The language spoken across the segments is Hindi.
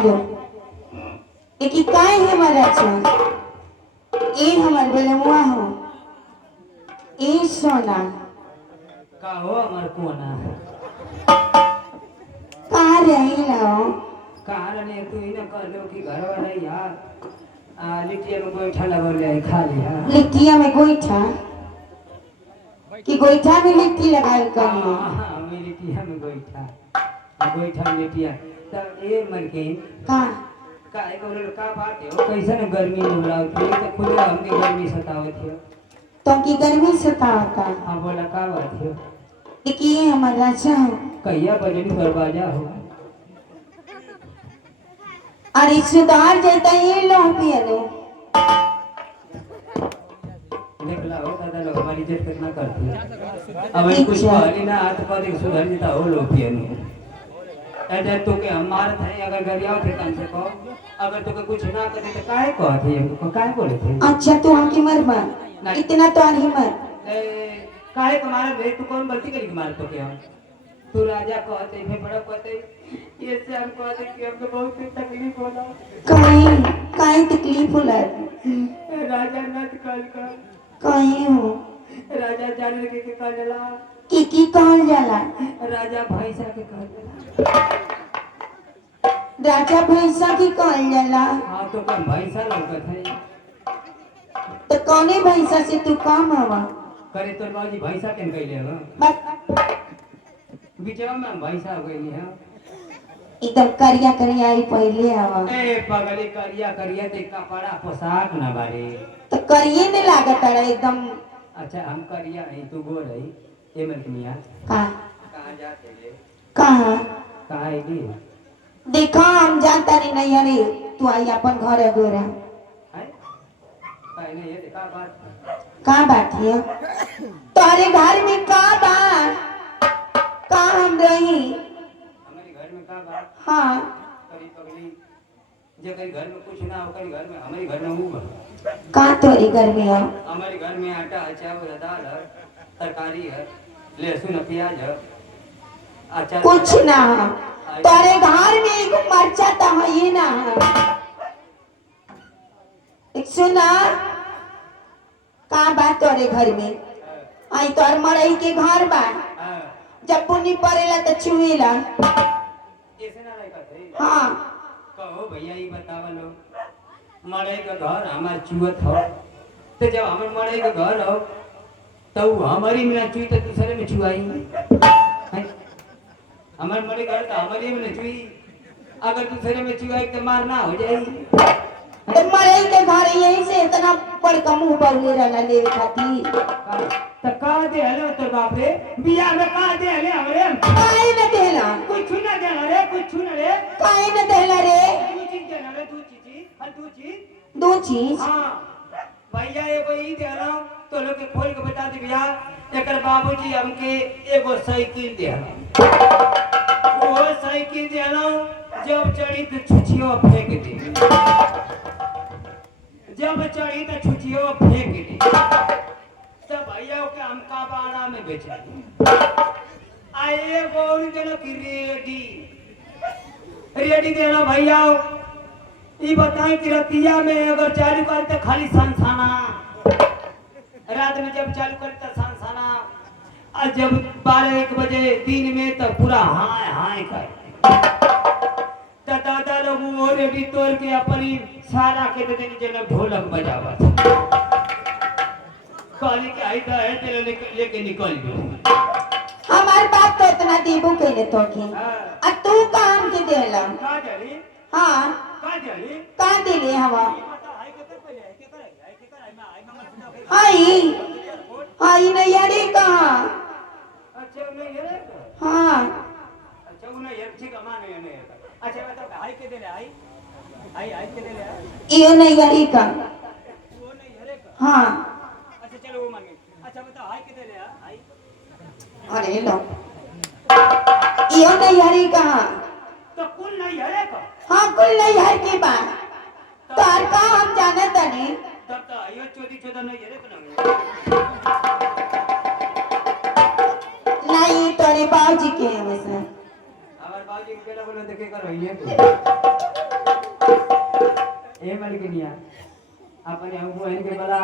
हेलो लेकिन काय है हमारा छो ए हमार बेलमुआ हो ए सोना का हो हमार कोना कहाँ रही लो कारण है तू इने कर लो कि घर वाला यार लिट्टिया में गोईठा लगल है खा लिया लिट्टिया में गोईठा कि गोईठा में लिट्टी लगाई कर लो हां मैं लिट्टिया में गोईठा में लिट्टिया तब ए मर के का एक और का बात है कैसे न गर्मी में बुलावत है तो खुद हमके गर्मी सतावत है तो की गर्मी सतावता हां बोला का बात है देखिए हमारा छो कहिया बजनी दरवाजा हो अरे सुधार जाता ये लो पियलो देख ला हो दादा लोग हमारी इज्जत कितना करती है अब ये कुछ कहली ना हाथ पर एक सुधर जीता हो लो पियनो ऐसे तो के हमार थे अगर गरिया थे कम से कम अगर तो के कुछ ना करे तो काहे कहथे हमको काहे बोले थे अच्छा तू आके मर बा इतना तो आनी मर काहे तुम्हारा रे तू कौन गलती करी मार तो के हम तू राजा कहते फिर बड़ा कहते ये से हम कहते कि हमको बहुत तकलीफ होला काहे काहे तकलीफ होला राजा नत कल का काहे हो राजा जाने के कहला की कहल जाला राजा भैंसा के कहला राजा भैंसा की कहल जाला हां तो कौन भैंसा लौकत है तो कौने भैंसा से तू काम हवा करे तो बाजी भैंसा केन कहले हो बस बीचवा में भैंसा हो गई है एकदम करिया करिया आई पहले हवा ए पगली करिया देख कपड़ा पोशाक ना बारे तो करिए ने लागत है एकदम अच्छा हम करिया नहीं तू गोर है ए मलकनिया का कहां जाते रे कहां कहां है दी देखो हम जानता नहीं अरे तू आई अपन घर है गोरा है काहे नहीं ये देखा बात का बात है तुम्हारे घर में का बा का हम रही हमारे घर में का बात हाँ करी पगली जे कहीं घर में कुछ ना हो कहीं घर में हमारे घर में हुआ का तोरी घर में हो हमारे घर में आटा है चावल है दाल है तरकारी है लहसुन है प्याज है अचार कुछ ना हो तुम्हारे घर में एक मरचा तो है ये ना एक सुना का बात तोरे घर में आई तोर मरई के घर बा जब पुनी पड़ेला तो छुएला ऐसे ना लगा थे हाँ कहो भैया ये बतावा लो मड़ई का घर हमार चुअत हो तो जब हमार मड़ई का घर हो तो हमारी में ना चुई तो दूसरे में छुआई हमार मड़ई घर तो हमारी में ना चुई अगर दूसरे में छुआई तो मारना हो जाएगी तो मरई के घर यही से इतना बड़का मुंह बउले रहना ले खातिर तो का दे हले तो बाप रे बियाह में का दे हले हमरे काहे न देला कुछ ना देना रे कुछ ना रे काहे न देला रे दो चीज देना रे दो चीज दो चीज हां भैया एगो ई दे रहा तो लोग के खोल के बता दे भैया एकर बाबूजी हमके एगो साइकिल दे रहा वो साइकिल दे रहा जब चढ़ी तो छुछियो फेंक दे जब चढ़ी तो छुछियो फेंक दे तब भैया के हम का बाड़ा में बेचा आए गौरी देना कि रेडी देना भैया ये बताएं कि रतिया में अगर चालू करते खाली संसाना रात में जब चालू करते संसाना और जब 12-1 बजे दिन में तो पूरा हाय हाय कर दादा लोग वो रेडी तोड़ के अपनी सारा के दे देनी जब ढोलक बजावा काली के आई तो है तेरे लेके निकल जो हमार बात तो इतना देबो कहले तो की आ तू काम के देला का जली हां का जली का देले हवा आई के कर पहले आई के कर मैं आई आई नहीं अरे कहां अच्छा नहीं है हां अच्छा उन्हें ये ठीक माने नहीं है अच्छा बता आई के दे ले आई के दे ले यो नहीं अरे का वो नहीं है रे हां अच्छा चलो वो मान गए अच्छा बता आई के दे ले आई अरे लो यो नहीं अरे कहां तो कुल नहीं है का हां कुल नहीं है के बात तार का हम जानत नहीं तब तो आयो चोदी नहीं है रे नहीं तोरे बाबूजी के है वैसे हमारे बाबूजी के केला बोले देखे कर रही है ए मलकिनिया अपन हम बहन के बोला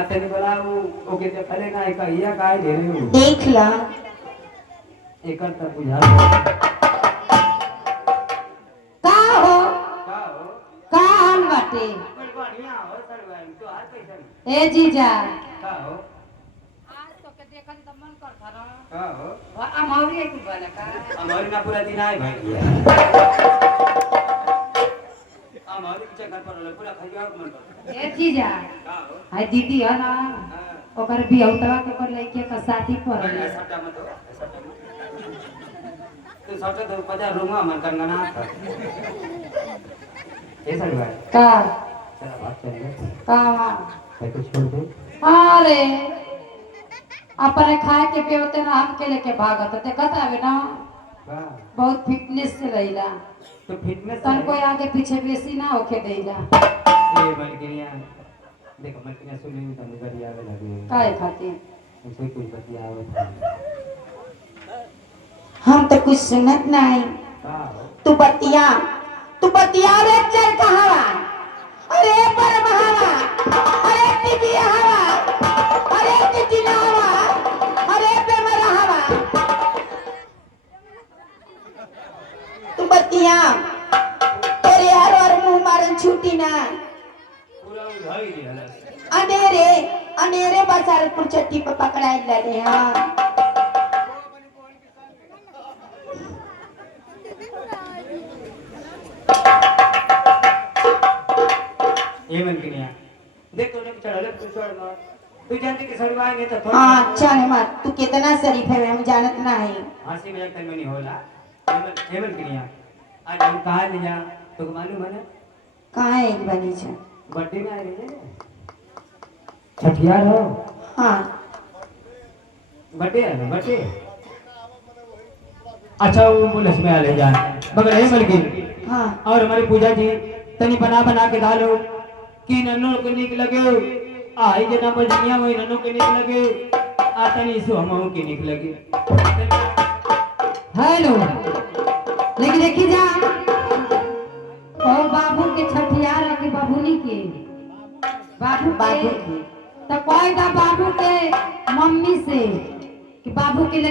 अतने बोला वो ओके तो खले ना कहिया काहे दे रहे हो देख ला एकर त बुझा का हो का हो का हाल बाटे बड़ बढ़िया हो सरवन तो हाल कैसन ए जीजा का हो आज तो के देखन त मन कर थारा का हो अमौरी की बना का हमारी ना पूरा दिन आए भाई हमारी चक्कर पर पूरा खइया मन कर ए जीजा का हो हाय दीदी है ना ओकर बियाहटवा के कर लइके का शादी कर सट्टा मत हो सट्टा मत तो सट्टा तो पजा रूमा मन कंगना था ए सरवन का चला बात चल का है कुछ छोड़ दे अरे अपने खाए के पियोते ना हम के लेके भागत देखत आवे ना का बहुत फिटनेस से रहिला तो फिटनेस तन कोई आगे पीछे बेसी ना होके देला ये मलकिनिया देखो मलकिनिया सुनी तो मुझे बढ़िया लगे काहे खातिर मुझे कुछ बतिया आवत हम तो कुछ सुनत नहीं का हो तू बतिया रे चल कहावा अरे पर महावा अरे टिकी हवा अरे टिकी ना हवा अरे बेमर हवा तू बतिया तेरे यार और मुंह मारन छूटी ना पूरा उधाई दिया अनेरे बसारपुर चट्टी पर पकड़ाई लगे हाँ ये मलकिनिया देख तूने चढ़ले तू छोड़ मार तू जानती कि सड़वाएंगे तो थोड़ा हाँ चल मत तू कितना शरीफ है हम जानत नहीं हंसी मजाक तक में नहीं होला ये मलकिनिया आज हम कहाँ ले जा तो मालूम है ना कहाँ है एक बनी छ बर्थडे में आ रही है छठियार हो हाँ बर्थडे है बर्थडे अच्छा वो पुलिस में आ ले जान मगर है मलकिन हाँ और हमारी पूजा जी तनी बना के डालो कि नन्नो को निक लगे आई जे ना बजनिया वही नन्नो के निक लगे आ तनी सो हमहु के निक लगे हेलो लेकिन देखी जा ओ बाबू के छठियार है कि बाबूनी के बाबू बाबू के की तो कोई दा बाबू के मम्मी से कि बाबू के